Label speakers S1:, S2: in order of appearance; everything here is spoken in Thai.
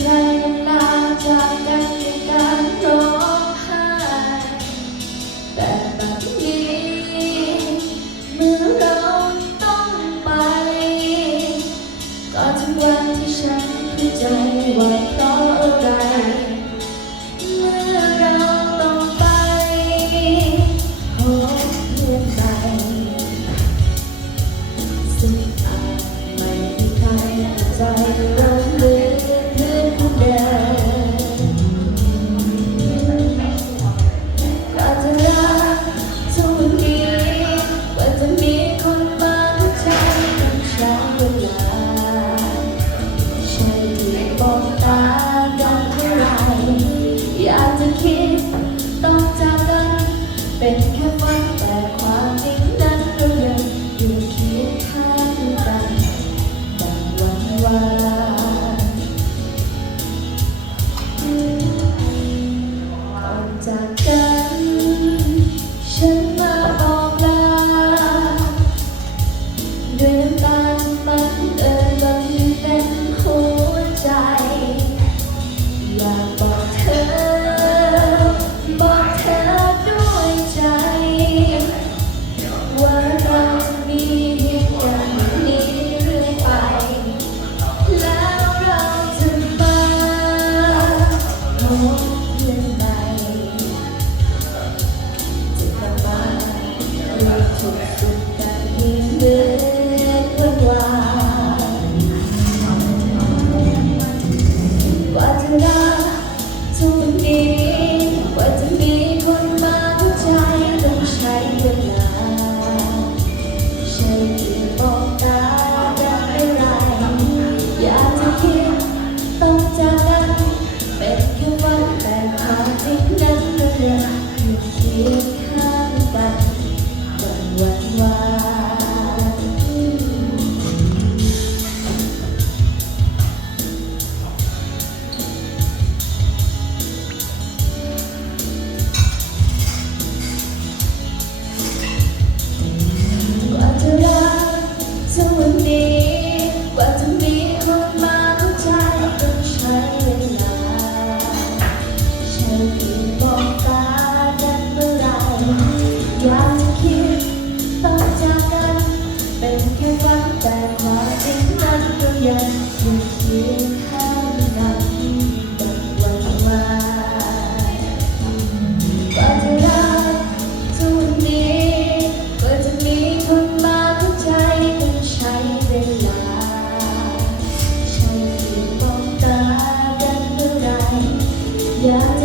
S1: ไลาจากกันด้วยการร้องไห้แต่แบบนี้เมื่อเราต้องไป ก็ถึงวันที่ฉันเข้าใจว่าพราง Yeah.